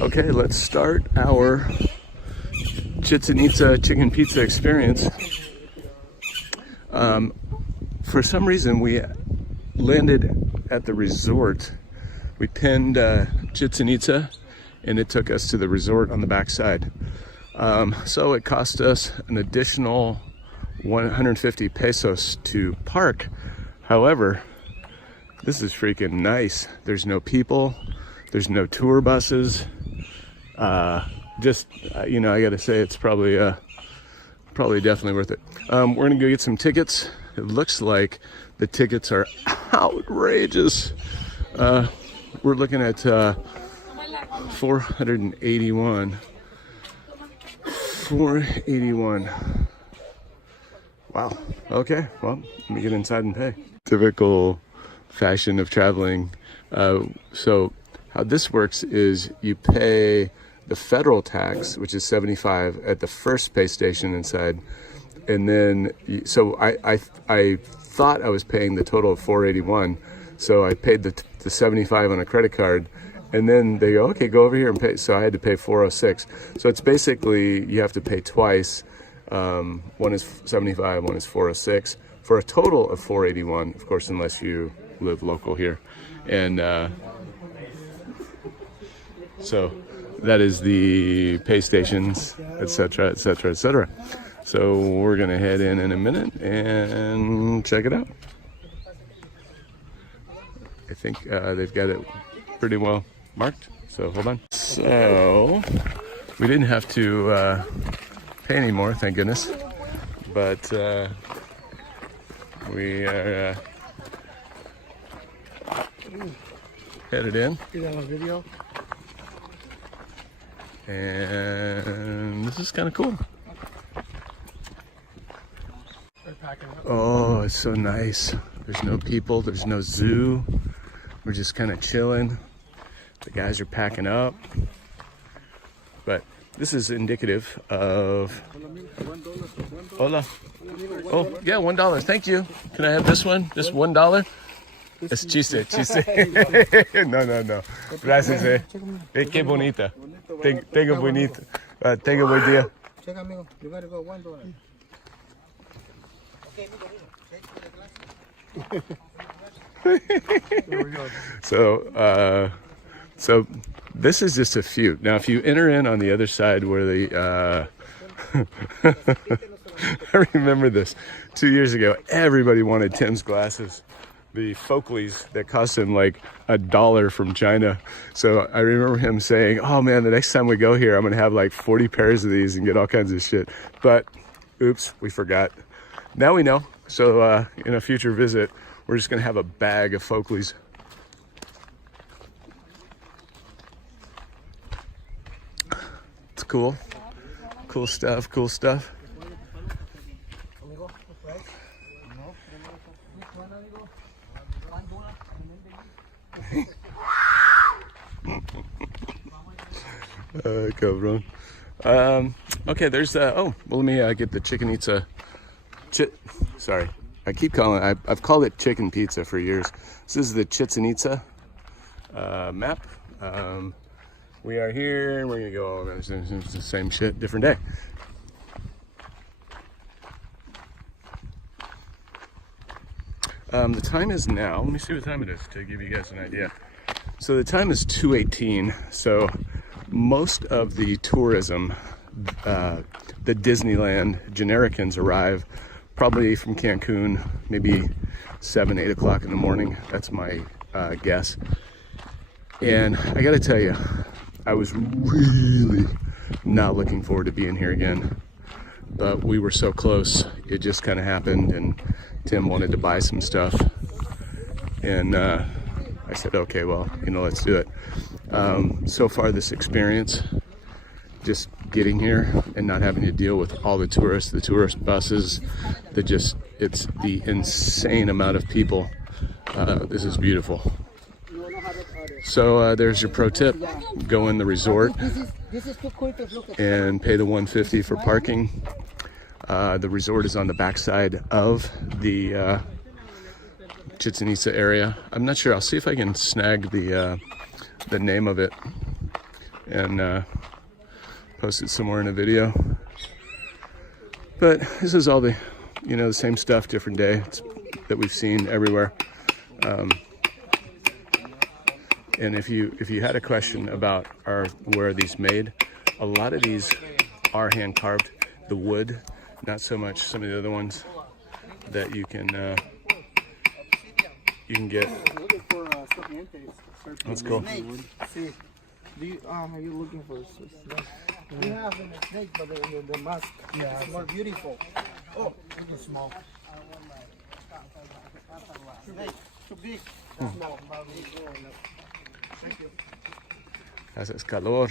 Okay, let's start our Chitzin Itza chicken pizza experience. For some reason, we landed at the resort. We pinned Chitzin Itza, and it took us to the resort on the backside. So it cost us an additional 150 pesos to park. However, this is freaking nice. There's no people. There's no tour buses. You know, I gotta say, it's probably definitely worth it. We're gonna go get some tickets. It looks like the tickets are outrageous. We're looking at 481. 481. Wow. Okay. Well, let me get inside and pay. Typical fashion of traveling. So how this works is you pay the federal tax, which is 75 at the first pay station inside, and then so I thought I was paying the total of 481, so I paid the 75 on a credit card, and then they go, okay, go over here and pay. So I had to pay 406. So it's basically you have to pay twice. One is 75, one is 406, for a total of 481, of course, unless you live local here. And so that is the pay stations, etc., etc., etc. So we're gonna head in a minute and check it out. I think they've got it pretty well marked, so hold on. So we didn't have to pay anymore, thank goodness, but we are headed in. And this is kind of cool. Oh, it's so nice. There's no people, there's no zoo. We're just kind of chilling. The guys are packing up. But this is indicative of... Hola. Oh, yeah, $1. Thank you. Can I have this one? Just $1? Es chiste, chiste. No. Gracias, Qué bonita. Tenga bonita. Tenga buen día. Check, amigo. You gotta go $1. So this is just a few. Now, if you enter in on the other side where the I remember this 2 years ago. Everybody wanted Tim's glasses. The Folkleys that cost him like $1 from China. So I remember him saying, oh man, the next time we go here, I'm gonna have like 40 pairs of these and get all kinds of shit. But oops, we forgot. Now we know. So in a future visit, we're just gonna have a bag of Folkleys. It's cool. Cool stuff, cool stuff. Cabrón. Okay, there's oh, well, let me get the chicken pizza. Sorry, I keep calling it, I've called it chicken pizza for years. This is the Chitzin Itza map. We are here, and we're gonna go. It's the same shit, different day. The time is now. Let me see what time it is to give you guys an idea. So the time is 2:18. So most of the tourism, the Disneyland genericans arrive probably from Cancun, maybe 7, 8 o'clock in the morning. That's my guess. And I gotta tell you, I was really not looking forward to being here again. But we were so close, it just kind of happened, and Tim wanted to buy some stuff. And I said, okay, well, you know, let's do it. So far, this experience, just getting here and not having to deal with all the tourist buses, it's the insane amount of people. This is beautiful. So there's your pro tip. Go in the resort and pay the $150 for parking. The resort is on the backside of the Chitzin Itza area. I'm not sure. I'll see if I can snag the name of it. and post it somewhere in a video. But this is all the, you know, the same stuff, different day that we've seen everywhere. And if you had a question about where are these made, a lot of these are hand carved. The wood, not so much some of the other ones that you can get. That's cool. Are you looking for? We have a snake, but the mask is more beautiful. Oh, it's small. Too big. Small. Thank you. Haces calor.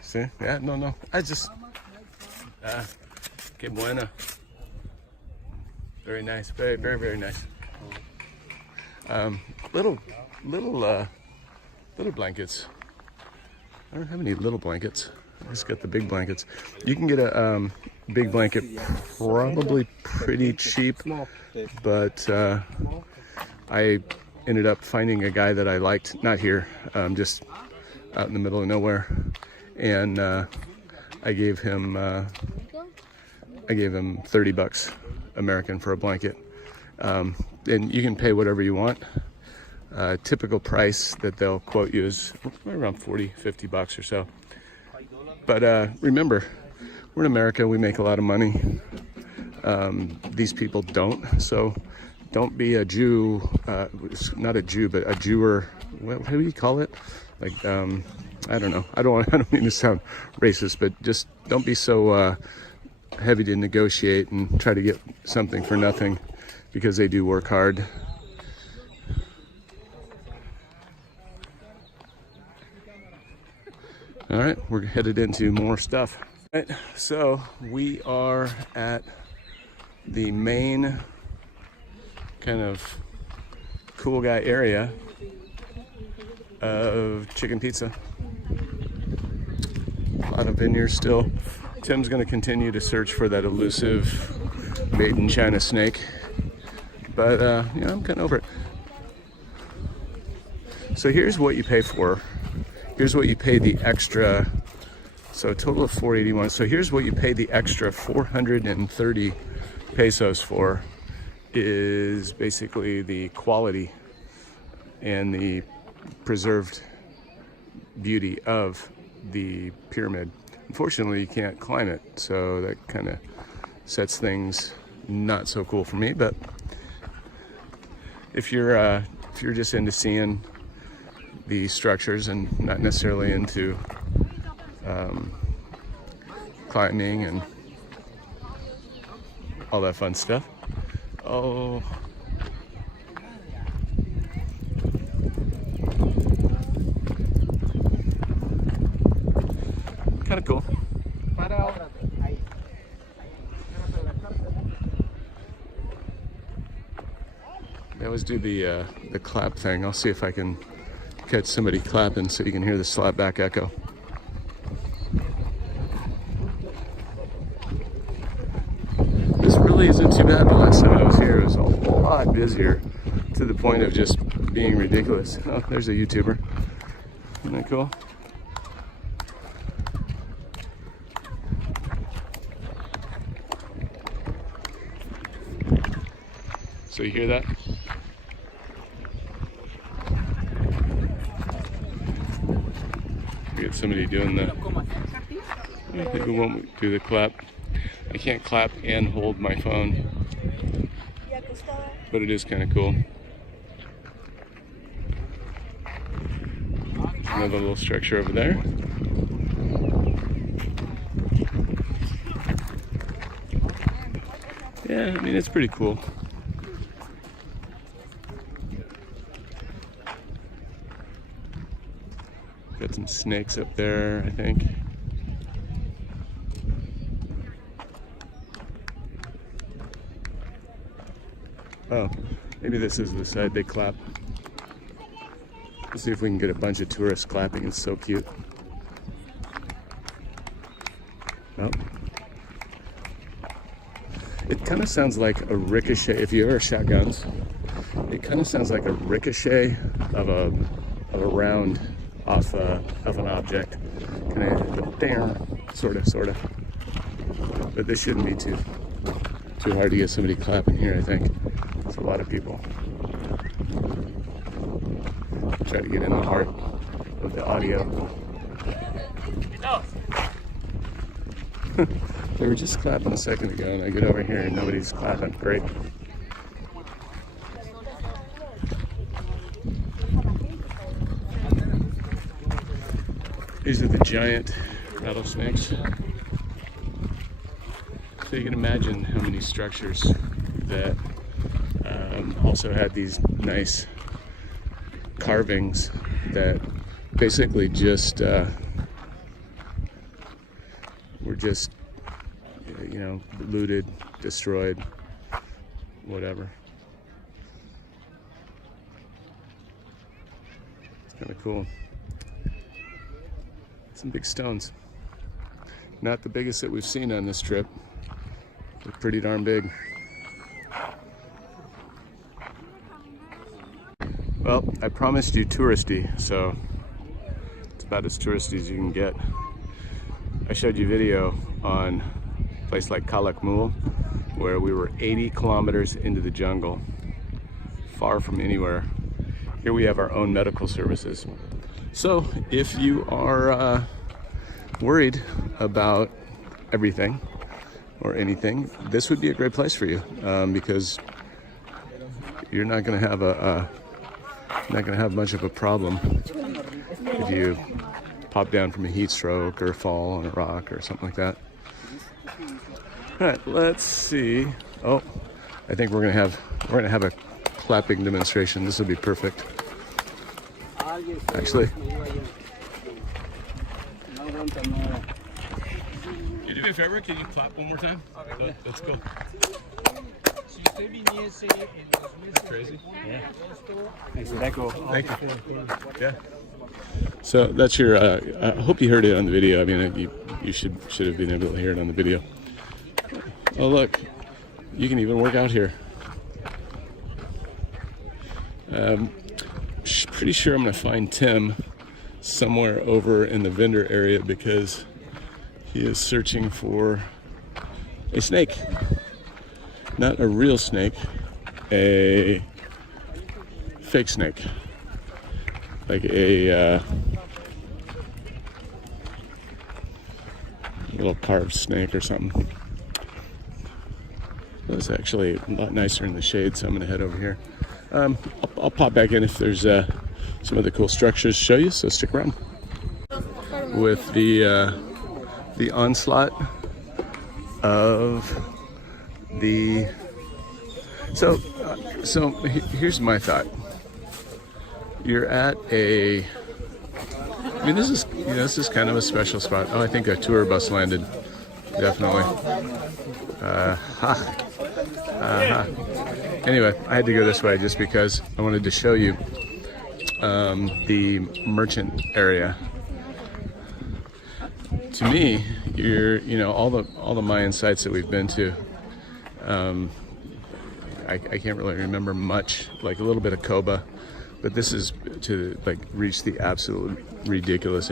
Sí, yeah, no. I just, qué buena. Very nice, very nice. Little blankets. I don't have any little blankets. I just got the big blankets. You can get a big blanket probably pretty cheap, but I ended up finding a guy that I liked, not here, just out in the middle of nowhere, and I gave him $30 American for a blanket, and you can pay whatever you want. Typical price that they'll quote you is around $40-50 or so. But remember, we're in America, we make a lot of money. These people don't, so don't be a Jew, not a Jew, but a Jewer. What do you call it? Like, I don't know. I don't mean to sound racist, but just don't be so heavy to negotiate and try to get something for nothing, because they do work hard. All right, we're headed into more stuff. All right, so we are at the main kind of cool guy area of chicken pizza. A lot of vineyards still. Tim's gonna continue to search for that elusive made in China snake, but you know, I'm kind of over it. So here's what you pay for. Here's what you pay the extra. So a total of $481. So here's what you pay the extra 430 pesos for, is basically the quality and the preserved beauty of the pyramid. Unfortunately, you can't climb it, so that kind of sets things not so cool for me. But if you're just into seeing the structures and not necessarily into climbing and all that fun stuff. Oh, kind of cool. I always do the clap thing. I'll see if I can catch somebody clapping so you can hear the slapback echo. This really isn't too bad. The last time I was here, it was a whole lot busier, to the point of just being ridiculous. Oh, there's a YouTuber. Isn't that cool? So you hear that? We got somebody doing the, I think we won't do the clap. I can't clap and hold my phone, but it is kind of cool. Another little structure over there. Yeah, I mean, it's pretty cool. Got some snakes up there, I think. Oh, maybe this is the side they clap. Let's see if we can get a bunch of tourists clapping. It's so cute. Oh. It kind of sounds like a ricochet. If you ever shot guns, it kind of sounds like a ricochet of a of a round off of an object, kind of there, sort of. But this shouldn't be too hard to get somebody clapping here. I think it's a lot of people. Try to get in the heart of the audio. They were just clapping a second ago, and I get over here and nobody's clapping. Great. These are the giant rattlesnakes. So you can imagine how many structures that also had these nice carvings that basically just were just, you know, looted, destroyed, whatever. It's kind of cool. Some big stones. Not the biggest that we've seen on this trip. They're pretty darn big. Well, I promised you touristy, so it's about as touristy as you can get. I showed you video on a place like Calakmul, where we were 80 kilometers into the jungle, far from anywhere. Here we have our own medical services. So if you are worried about everything or anything, this would be a great place for you, because you're not going to have much of a problem if you pop down from a heat stroke or fall on a rock or something like that. All right, let's see. Oh, I think we're gonna have a clapping demonstration. This will be perfect. Actually, you do me a favor. Can you clap one more time? That's cool. Crazy. Yeah. Thank you. Yeah. So that's your. I hope you heard it on the video. I mean, you should have been able to hear it on the video. Oh look, you can even work out here. Pretty sure I'm gonna find Tim somewhere over in the vendor area because he is searching for a snake. Not a real snake, a fake snake. Like a little carved snake or something. It's actually a lot nicer in the shade, so I'm gonna head over here. I'll pop back in if there's some other cool structures to show you, so stick around. With the onslaught of the so here's my thought. You're at a, I mean, this is kind of a special spot. Oh, I think a tour bus landed. Definitely. Anyway, I had to go this way just because I wanted to show you the merchant area. To me, all the Mayan sites that we've been to, I can't really remember much, like a little bit of Koba, but this is to like reach the absolute ridiculous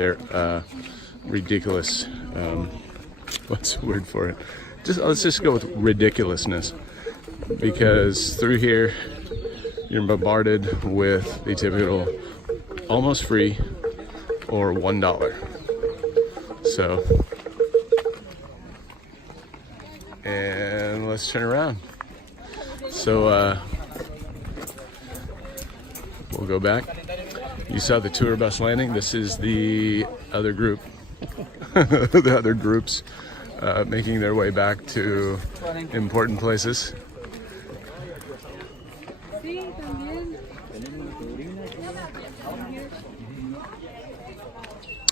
what's the word for it? Let's just go with ridiculousness, because through here you're bombarded with the typical almost free or $1. So, and let's turn around. So we'll go back. You saw the tour bus landing. This is the other group, the other groups making their way back to important places.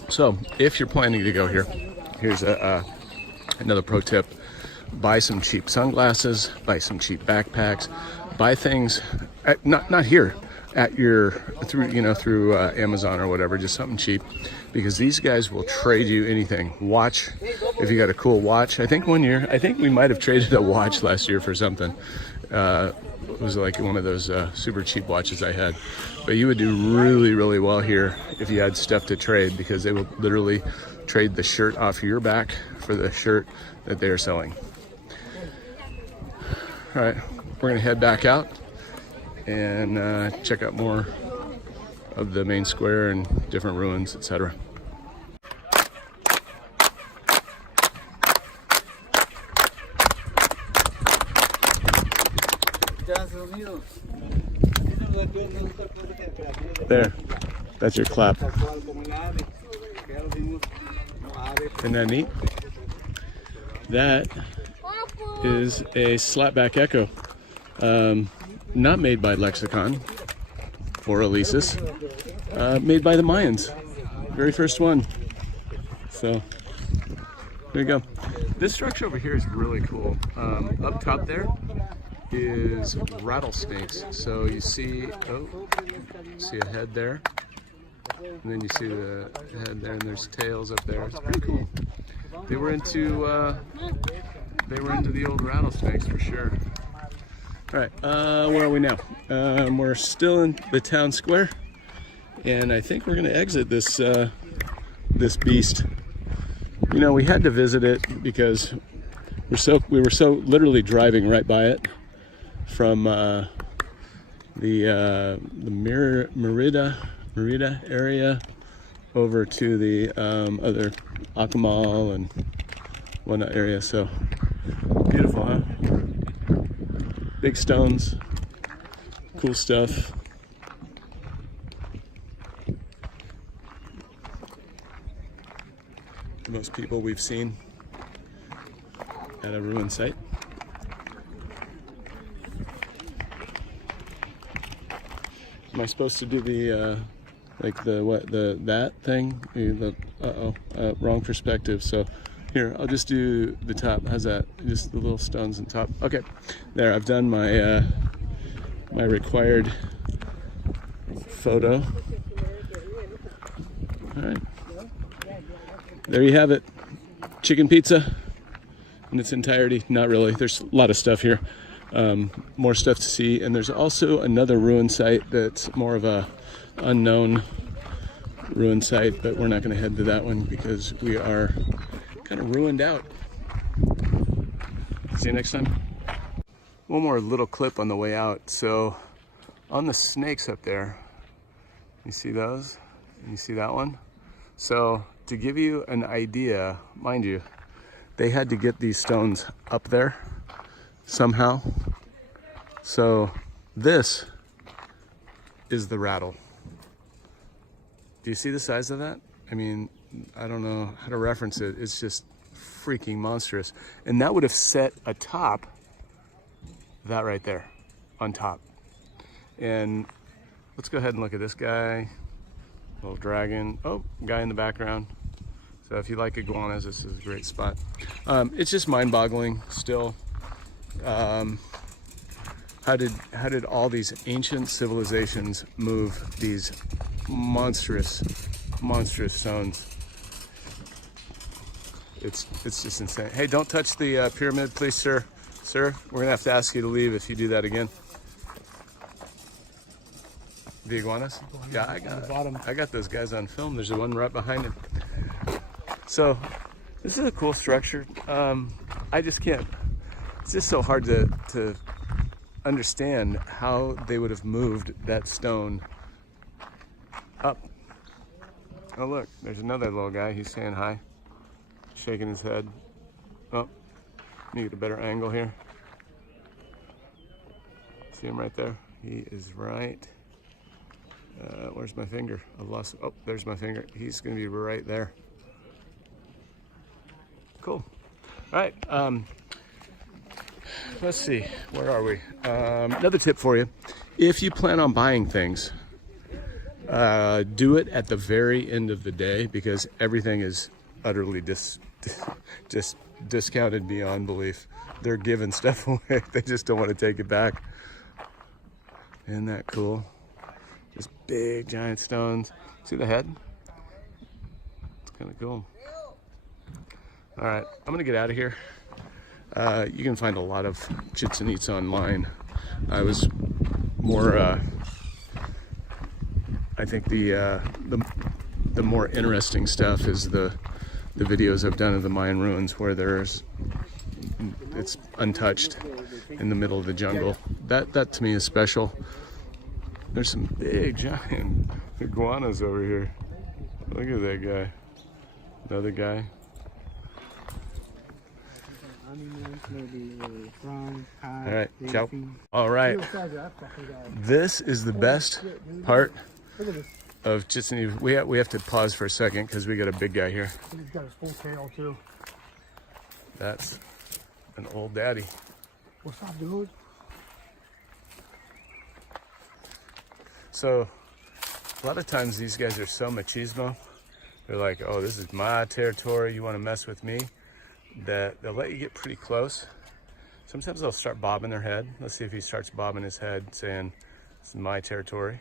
So if you're planning to go here, here's another pro tip. Buy some cheap sunglasses, buy some cheap backpacks, buy things not here at your through Amazon or whatever, just something cheap, because these guys will trade you anything. Watch, if you got a cool watch. I think we might have traded a watch last year for something. It was like one of those super cheap watches I had. But you would do really, really well here if you had stuff to trade, because they will literally trade the shirt off your back for the shirt that they are selling. All right, we're gonna head back out and check out more of the main square and different ruins, etc. There, that's your clap. Isn't that neat? That is a slapback echo, not made by Lexicon or Alesis, made by the Mayans, very first one. So there you go. This structure over here is really cool. Up top there is rattlesnakes. So you see, see a head there, and then you see the head there, and there's tails up there. It's pretty cool. They were into the old rattlesnakes for sure. All right, where are we now? We're still in the town square, and I think we're gonna exit this this beast. You know, we had to visit it because we were so literally driving right by it from the Merida area over to the other Akamal and whatnot area. So beautiful, huh? Big stones, cool stuff. The most people we've seen at a ruin site. Am I supposed to do the like that thing? Wrong perspective. So here, I'll just do the top. How's that? Just the little stones on top. Okay, there. I've done my my required photo. All right, there you have it. Chicken pizza in its entirety. Not really. There's a lot of stuff here. More stuff to see, and there's also another ruin site that's more of a unknown ruin site, but we're not going to head to that one because we are kind of ruined out. See you next time. One more little clip on the way out. So on the snakes up there, you see those? And you see that one? So to give you an idea, mind you, they had to get these stones up there somehow. So this is the rattle. Do you see the size of that? I mean, I don't know how to reference it. It's just freaking monstrous. And that would have set atop that right there on top. And let's go ahead and look at this guy. Little dragon. Oh, guy in the background. So if you like iguanas, this is a great spot. It's just mind-boggling still. How did all these ancient civilizations move these monstrous stones? It's just insane. Hey, don't touch the pyramid, please, sir. Sir, we're gonna have to ask you to leave if you do that again. The iguanas? Yeah, I got those guys on film. There's the one right behind him. So this is a cool structure. I just can't. It's just so hard to understand how they would have moved that stone up. Oh look, there's another little guy. He's saying hi, shaking his head. Oh, let me get a better angle here. See him right there? He is right. Where's my finger? I lost. Oh, there's my finger. He's going to be right there. Cool. All right. Let's see. Where are we? Another tip for you: if you plan on buying things, do it at the very end of the day, because everything is utterly just discounted beyond belief. They're giving stuff away. They just don't want to take it back. Isn't that cool? Just big giant stones. See the head? It's kind of cool. All right, I'm gonna get out of here. You can find a lot of Chitzin Itza online. I was more, I think the more interesting stuff is the videos I've done of the Mayan ruins where it's untouched in the middle of the jungle. That to me is special. There's some big giant iguanas over here. Look at that guy. Another guy. All right, ciao. All right, this is the best part of Chitzin Itza. We have to pause for a second because we got a big guy here. He's got his full tail too. That's an old daddy. What's up, dude? So a lot of times these guys are so machismo. They're like, oh, this is my territory, you want to mess with me? That they'll let you get pretty close. Sometimes they'll start bobbing their head. Let's see if he starts bobbing his head saying, this is my territory.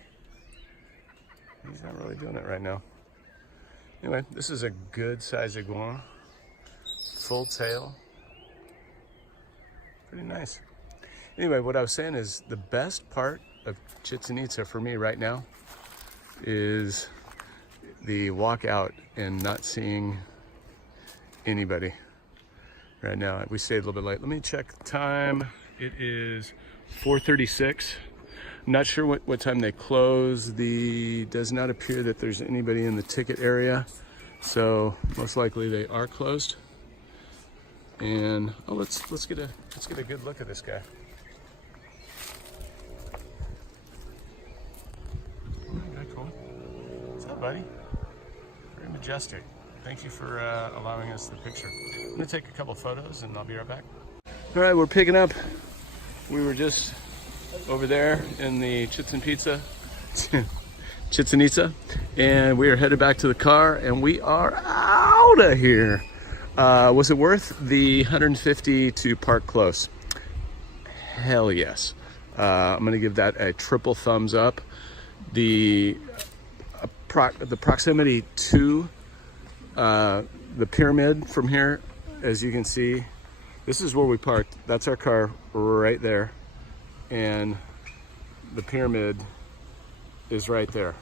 He's not really doing it right now. Anyway, this is a good size iguana. Full tail. Pretty nice. Anyway, what I was saying is the best part of Chitzin Itza for me right now is the walk out and not seeing anybody. Right now, we stayed a little bit late. Let me check the time. It is 4:36. I'm not sure what time they close. Does not appear that there's anybody in the ticket area, so most likely they are closed. And oh, let's get a good look at this guy. Okay, cool. What's up, buddy? Very majestic. Thank you for allowing us the picture. I'm gonna take a couple photos and I'll be right back. All right, we're picking up. We were just over there in the Chitzin Itza, and we are headed back to the car, and we are out of here. Was it worth the 150 to park close? Hell yes. I'm gonna give that a triple thumbs up. The proximity to the pyramid from here, as you can see, this is where we parked. That's our car right there, and the pyramid is right there.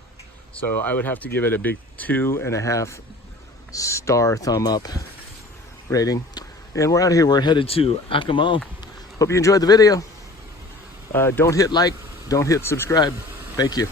So I would have to give it a big 2.5 star thumb up rating. And we're out of here. We're headed to Akamal. Hope you enjoyed the video. Don't hit like, don't hit subscribe. Thank you.